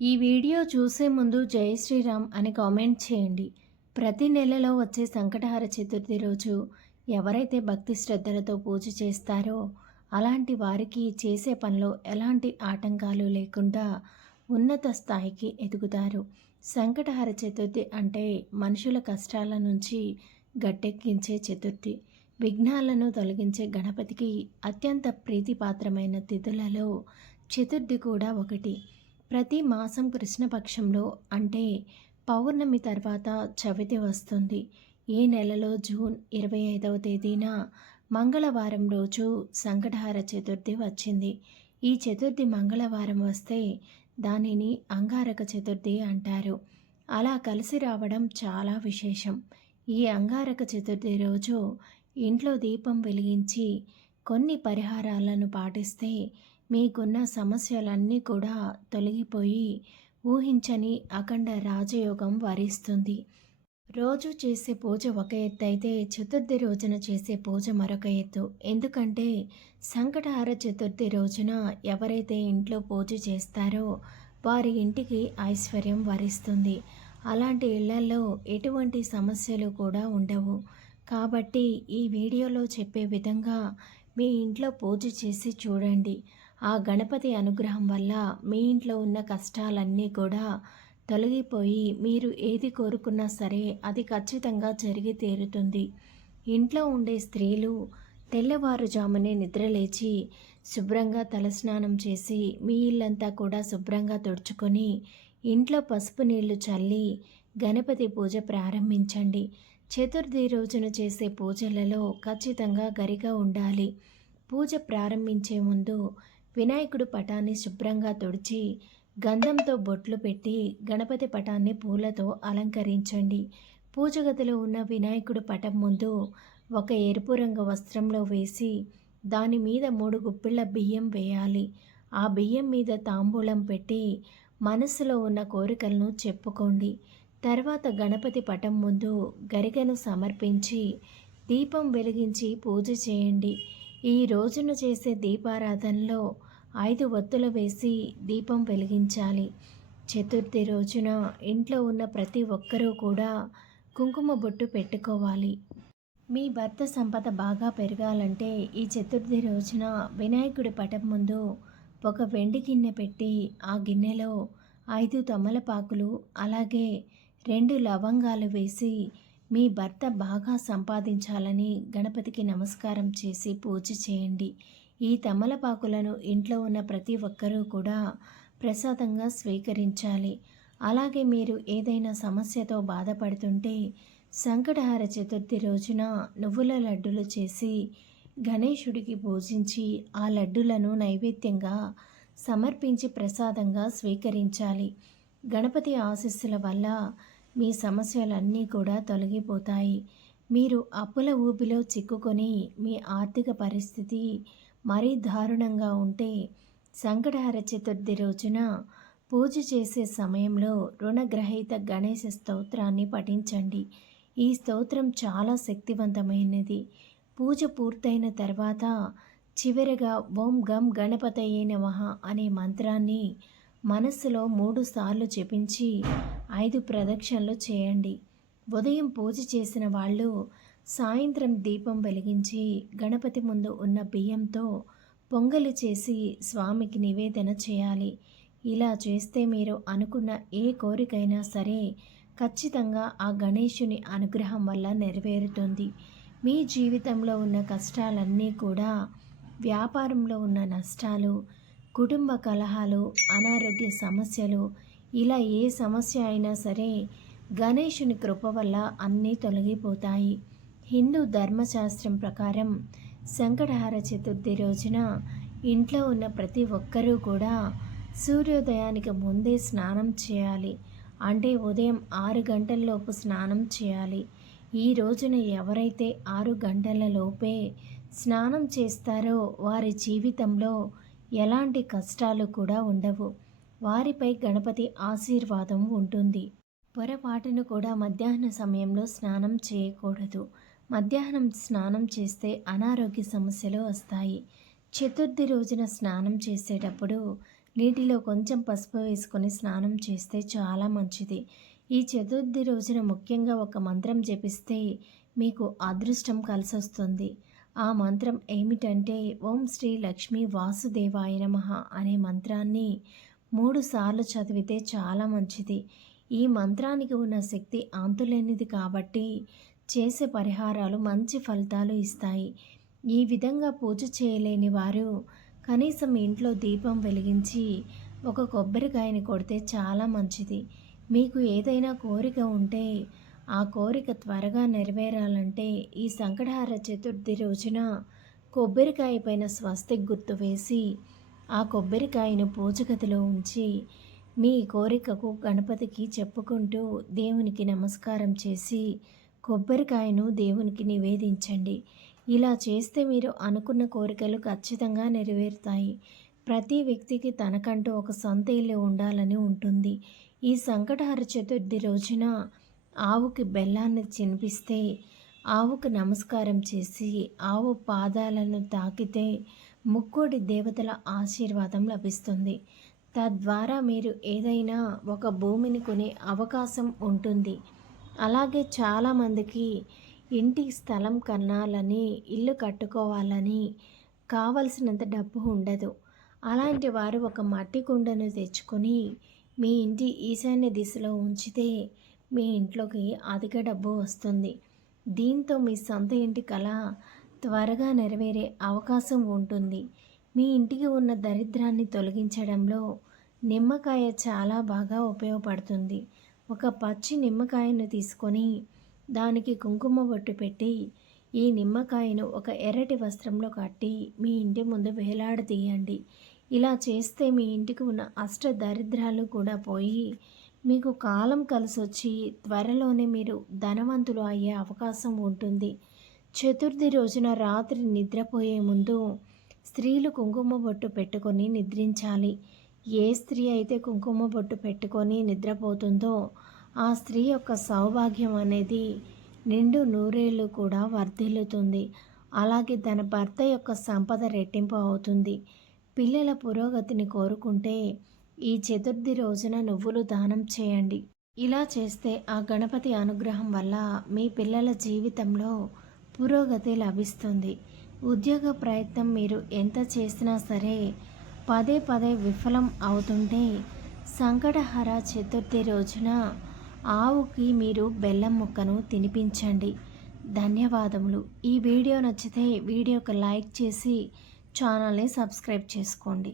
ఈ వీడియో చూసే ముందు జై శ్రీరామ్ అని కామెంట్ చేయండి. ప్రతి నెలలో వచ్చే సంకటహార చతుర్థి రోజు ఎవరైతే భక్తి శ్రద్ధలతో పూజ చేస్తారో అలాంటి వారికి చేసే పనిలో ఎలాంటి ఆటంకాలు లేకుండా ఉన్నత స్థాయికి ఎదుగుతారు. సంకటహార చతుర్థి అంటే మనుషుల కష్టాల నుంచి గట్టెక్కించే చతుర్థి. విఘ్నాలను తొలగించే గణపతికి అత్యంత ప్రీతిపాత్రమైన తిథులలో చతుర్థి కూడా ఒకటి. ప్రతి మాసం కృష్ణపక్షంలో అంటే పౌర్ణమి తర్వాత చవితి వస్తుంది. ఈ నెలలో జూన్ ఇరవై ఐదవ తేదీన మంగళవారం రోజు సంకటహార చతుర్థి వచ్చింది. ఈ చతుర్థి మంగళవారం వస్తే దానిని అంగారక చతుర్థి అంటారు. అలా కలిసి రావడం చాలా విశేషం. ఈ అంగారక చతుర్థి రోజు ఇంట్లో దీపం వెలిగించి కొన్ని పరిహారాలను పాటిస్తే మీకున్న సమస్యలన్నీ కూడా తొలగిపోయి ఊహించని అఖండ రాజయోగం వరిస్తుంది. రోజు చేసే పూజ ఒక ఎత్తు అయితే చతుర్థి రోజున చేసే పూజ మరొక ఎత్తు. ఎందుకంటే సంకటహార చతుర్థి రోజున ఎవరైతే ఇంట్లో పూజ చేస్తారో వారి ఇంటికి ఐశ్వర్యం వరిస్తుంది. అలాంటి ఇళ్ళలో ఎటువంటి సమస్యలు కూడా ఉండవు. కాబట్టి ఈ వీడియోలో చెప్పే విధంగా మీ ఇంట్లో పూజ చేసి చూడండి. ఆ గణపతి అనుగ్రహం వల్ల మీ ఇంట్లో ఉన్న కష్టాలన్నీ కూడా తొలగిపోయి మీరు ఏది కోరుకున్నా సరే అది ఖచ్చితంగా జరిగి తీరుతుంది. ఇంట్లో ఉండే స్త్రీలు తెల్లవారుజామునే నిద్రలేచి శుభ్రంగా తలస్నానం చేసి మీ ఇల్లంతా కూడా శుభ్రంగా తుడుచుకొని ఇంట్లో పసుపు నీళ్ళు చల్లి గణపతి పూజ ప్రారంభించండి. చతుర్థి రోజున చేసే పూజలలో ఖచ్చితంగా గరిగా ఉండాలి. పూజ ప్రారంభించే ముందు వినాయకుడు పటాన్ని శుభ్రంగా తుడిచి గంధంతో బొట్లు పెట్టి గణపతి పటాన్ని పూలతో అలంకరించండి. పూజ గదిలో ఉన్న వినాయకుడు పటం ముందు ఒక ఎరుపు రంగు వస్త్రంలో వేసి దాని మీద మూడు గుప్పిళ్ళ బియ్యం వేయాలి. ఆ బియ్యం మీద తాంబూలం పెట్టి మనసులో ఉన్న కోరికలను చెప్పుకోండి. తర్వాత గణపతి పటం ముందు గరికను సమర్పించి దీపం వెలిగించి పూజ చేయండి. ఈ రోజున చేసే దీపారాధనలో ఐదు ఒత్తులు వేసి దీపం వెలిగించాలి. చతుర్థి రోజున ఇంట్లో ఉన్న ప్రతి ఒక్కరూ కూడా కుంకుమ బొట్టు పెట్టుకోవాలి. మీ భర్త సంపద బాగా పెరగాలంటే ఈ చతుర్థి రోజున వినాయకుడి పటం ముందు ఒక వెండి గిన్నె పెట్టి ఆ గిన్నెలో ఐదు తమలపాకులు అలాగే రెండు లవంగాలు వేసి మీ భర్త బాగా సంపాదించాలని గణపతికి నమస్కారం చేసి పూజ చేయండి. ఈ తమలపాకులను ఇంట్లో ఉన్న ప్రతి ఒక్కరూ కూడా ప్రసాదంగా స్వీకరించాలి. అలాగే మీరు ఏదైనా సమస్యతో బాధపడుతుంటే సంకటహార చతుర్థి రోజున నువ్వుల లడ్డులు చేసి గణేశుడికి పూజించి ఆ లడ్డులను నైవేద్యంగా సమర్పించి ప్రసాదంగా స్వీకరించాలి. గణపతి ఆశీస్సుల వల్ల మీ సమస్యలన్నీ కూడా తొలగిపోతాయి. మీరు అప్పుల ఊపిలో చిక్కుకొని మీ ఆర్థిక పరిస్థితి మరీ దారుణంగా ఉంటే సంకటహర చతుర్థి రోజున పూజ చేసే సమయంలో రుణగ్రహీత గణేశ స్తోత్రాన్ని పఠించండి. ఈ స్తోత్రం చాలా శక్తివంతమైనది. పూజ పూర్తయిన తర్వాత చివరిగా ఓం గం గణపతయే నమః అనే మంత్రాన్ని మనస్సులో మూడు సార్లు జపించి ఐదు ప్రదక్షిణలు చేయండి. ఉదయం పూజ చేసిన వాళ్ళు సాయంత్రం దీపం వెలిగించి గణపతి ముందు ఉన్న బియ్యంతో పొంగలి చేసి స్వామికి నివేదన చేయాలి. ఇలా చేస్తే మీరు అనుకున్న ఏ కోరికైనా సరే ఖచ్చితంగా ఆ గణేషుని అనుగ్రహం వల్ల నెరవేరుతుంది. మీ జీవితంలో ఉన్న కష్టాలన్నీ కూడా వ్యాపారంలో ఉన్న నష్టాలు కుటుంబ కలహాలు అనారోగ్య సమస్యలు ఇలా ఏ సమస్య అయినా సరే గణేషుని కృప వల్ల అన్నీ తొలగిపోతాయి. హిందూ ధర్మశాస్త్రం ప్రకారం సంకటహార చతుర్థి రోజున ఇంట్లో ఉన్న ప్రతి ఒక్కరూ కూడా సూర్యోదయానికి ముందే స్నానం చేయాలి. అంటే ఉదయం ఆరు గంటలలోపు స్నానం చేయాలి. ఈ రోజున ఎవరైతే ఆరు గంటల లోపే స్నానం చేస్తారో వారి జీవితంలో ఎలాంటి కష్టాలు కూడా ఉండవు. వారిపై గణపతి ఆశీర్వాదం ఉంటుంది. పొరపాటును కూడా మధ్యాహ్న సమయంలో స్నానం చేయకూడదు. మధ్యాహ్నం స్నానం చేస్తే అనారోగ్య సమస్యలు వస్తాయి. చతుర్థి రోజున స్నానం చేసేటప్పుడు నీటిలో కొంచెం పసుపు వేసుకొని స్నానం చేస్తే చాలా మంచిది. ఈ చతుర్థి రోజున ముఖ్యంగా ఒక మంత్రం జపిస్తే మీకు అదృష్టం కలిసొస్తుంది. ఆ మంత్రం ఏమిటంటే ఓం శ్రీ లక్ష్మీ వాసుదేవాయ నమ అనే మంత్రాన్ని మూడుసార్లు చదివితే చాలా మంచిది. ఈ మంత్రానికి ఉన్న శక్తి అంతులేనిది కాబట్టి చేసే పరిహారాలు మంచి ఫలితాలు ఇస్తాయి. ఈ విధంగా పూజ చేయలేని వారు కనీసం ఇంట్లో దీపం వెలిగించి ఒక కొబ్బరికాయని కొడితే చాలా మంచిది. మీకు ఏదైనా కోరిక ఉంటే ఆ కోరిక త్వరగా నెరవేరాలంటే ఈ సంకటహార చతుర్థి రోజున కొబ్బరికాయ పైన స్వస్తిక్ గుర్తు వేసి ఆ కొబ్బరికాయను పూజగదిలో ఉంచి మీ కోరికకు గణపతికి చెప్పుకుంటూ దేవునికి నమస్కారం చేసి కొబ్బరికాయను దేవునికి నివేదించండి. ఇలా చేస్తే మీరు అనుకున్న కోరికలు ఖచ్చితంగా నెరవేరుతాయి. ప్రతి వ్యక్తికి తనకంటూ ఒక సొంత ఇల్లు ఉండాలని ఉంటుంది. ఈ సంకటహర చతుర్థి రోజున ఆవుకి బెల్లాన్ని చినిపిస్తే ఆవుకు నమస్కారం చేసి ఆవు పాదాలను తాకితే ముక్కోటి దేవతల ఆశీర్వాదం లభిస్తుంది. తద్వారా మీరు ఏదైనా ఒక భూమిని కొనే అవకాశం ఉంటుంది. అలాగే చాలామందికి ఇంటి స్థలం కన్నాలని ఇల్లు కట్టుకోవాలని కావలసినంత డబ్బు ఉండదు. అలాంటి వారు ఒక మట్టి కుండను తెచ్చుకొని మీ ఇంటి ఈశాన్య దిశలో ఉంచితే మీ ఇంట్లోకి అధిక డబ్బు వస్తుంది. దీంతో మీ సొంత ఇంటి కళ త్వరగా నెరవేరే అవకాశం ఉంటుంది. మీ ఇంటికి ఉన్న దరిద్రాన్ని తొలగించడంలో నిమ్మకాయ చాలా బాగా ఉపయోగపడుతుంది. ఒక పచ్చి నిమ్మకాయను తీసుకొని దానికి కుంకుమ బొట్టు పెట్టి ఈ నిమ్మకాయను ఒక ఎర్రటి వస్త్రంలో కట్టి మీ ఇంటి ముందు వేలాడదీయండి ఇలా చేస్తే మీ ఇంటికి ఉన్న అష్ట దరిద్రాలు కూడా పోయి మీకు కాలం కలిసొచ్చి త్వరలోనే మీరు ధనవంతులు అయ్యే అవకాశం ఉంటుంది. చతుర్థి రోజున రాత్రి నిద్రపోయే ముందు స్త్రీలు కుంకుమ బొట్టు పెట్టుకొని నిద్రించాలి. ఏ స్త్రీ అయితే కుంకుమ బొట్టు పెట్టుకొని నిద్రపోతుందో ఆ స్త్రీ యొక్క సౌభాగ్యం అనేది నిండు నూరేళ్ళు కూడా వర్ధిల్లుతుంది. అలాగే తన భర్త యొక్క సంపద రెట్టింపు అవుతుంది. పిల్లల పురోగతిని కోరుకుంటే ఈ చతుర్థి రోజున నువ్వులు దానం చేయండి. ఇలా చేస్తే ఆ గణపతి అనుగ్రహం వల్ల మీ పిల్లల జీవితంలో పురోగతి లభిస్తుంది. ఉద్యోగ ప్రయత్నం మీరు ఎంత చేసినా సరే పదే పదే విఫలం అవుతుంటే సంకటహర చతుర్థి రోజున ఆవుకి మీరు బెల్లం ముక్కను తినిపించండి. ధన్యవాదములు. ఈ వీడియో నచ్చితే వీడియోకి లైక్ చేసి ఛానల్ని సబ్స్క్రైబ్ చేసుకోండి.